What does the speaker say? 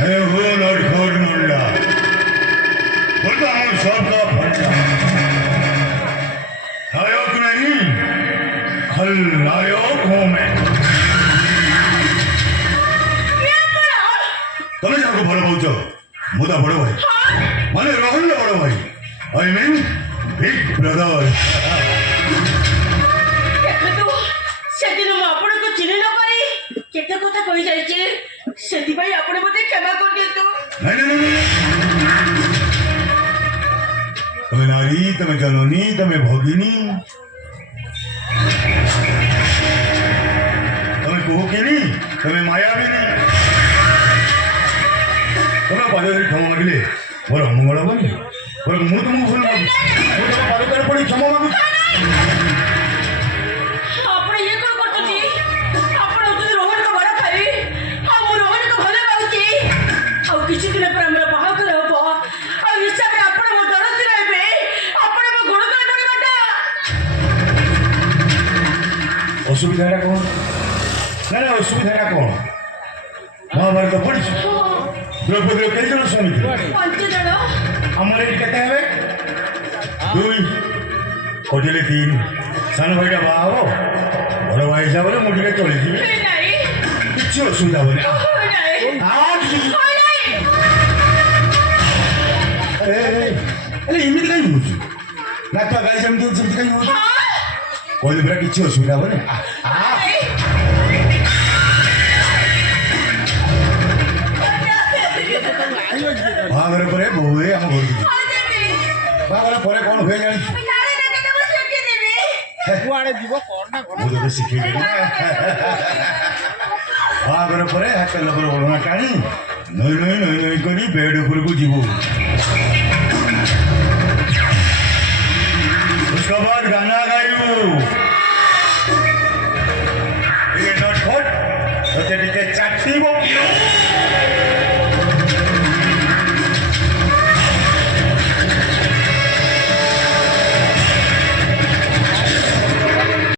है वो लड़खड़ मुंडा बोलता हूँ सबका फंडा नायक नहीं खलनायक हूँ मैं તમે જાકો બડો પહોંચો મુદા બડો ભાઈ મને રોહન બડો ભાઈ આઈ મીન બિગ બ્રધર ସେଦିନ ମୁଁ ଆପଣଙ୍କୁ ଚିହ୍ନି ନ ପାରି କେତେ କଥା କହିଯାଇଛି ସେଥିପାଇଁ ଆପଣ ମୋତେ କ୍ଷମା କରିଦିଅନ୍ତୁ नहीं नहीं नहीं તમે નારી તમે જનની તમે ભોગિની તમે કોહકેની તમે માયાવીની તમે પાદરી ક્ષમા માગીલે ମୋର ଅମଙ୍ଗଳ ହବନି ମୋର ମୁଁ ତୁମକୁ ଭୁଲ ମାଗୁଛି ମୁଁ ତମ ପାଦରେ ପଡ଼ି କ୍ଷମା ମାଗୁଛି ଆପଣ ଇଏ କ'ଣ କରୁଛନ୍ତି ଆପଣ ହେଉଛନ୍ତି ରୋହନଙ୍କ ବଡ଼ ଭାଇ ଆଉ ମୁଁ ରୋହନଙ୍କୁ ଭଲ ପାଉଛି ଆଉ କିଛି ଦିନ ପରେ ଆମର ବାହାଘର ହବ ଆଉ ହିସାବରେ ଆପଣ ମୋ ଦରଦ ରହିବେ ଆପଣ ମୋ ଗୁଣ କରି ପଡ଼ିବାଟା ଅସୁବିଧାଟା କ'ଣ ନା ନା ଅସୁବିଧାଟା କ'ଣ ମହାଭାରତ ପଢ଼ିଛୁ ଦ୍ରୌପଦୀର କେତେ ଜଣ ସ୍ୱାମୀ ଥିଲେ 5 ଜଣ ଆମର ଏଠି କେତେ ହେବେ 2 କଟିଲେ 3 ସାନ ଭାଇଟା ବାହା ହବ ବଡ଼ ଭାଇ ହିସାବରେ ମୁଁ ଟିକେ ଚଳିଯିବି ନାଇଁ କିଛି ଅସୁବିଧା ହବନି ନାଇଁ ହେଲେ ଏମିତି କାହିଁ ହଉଛୁ ନା ତୁ ଗାଈ ସେମିତି ସେମିତି କାହିଁ ହଉଛୁ କହିଲେ ପୁରା କିଛି ଅସୁବିଧା ହବନି ବାହାଘର ପରେ ବୋହୁ ହୁଏ ଆମ ଘରକୁ ଯିବ ବାହାଘର ପରେ କ'ଣ ହୁଏ ଜାଣିଛୁ କୁଆଡ଼େ ଯିବ କ'ଣ ନା ମୁଁ ତୋତେ ଶିଖେଇଦେବି ବାହାଘର ପରେ ହାତ ଲୋକର ଓଢ଼ଣା ଟାଣି ନଈ ନଈ ନଈ ନଈ କରି ବେଡ୍ ଉପରକୁ ଯିବୁ उसके बाद गाना गाइबू ये नटखट तोते टिके चाटिबो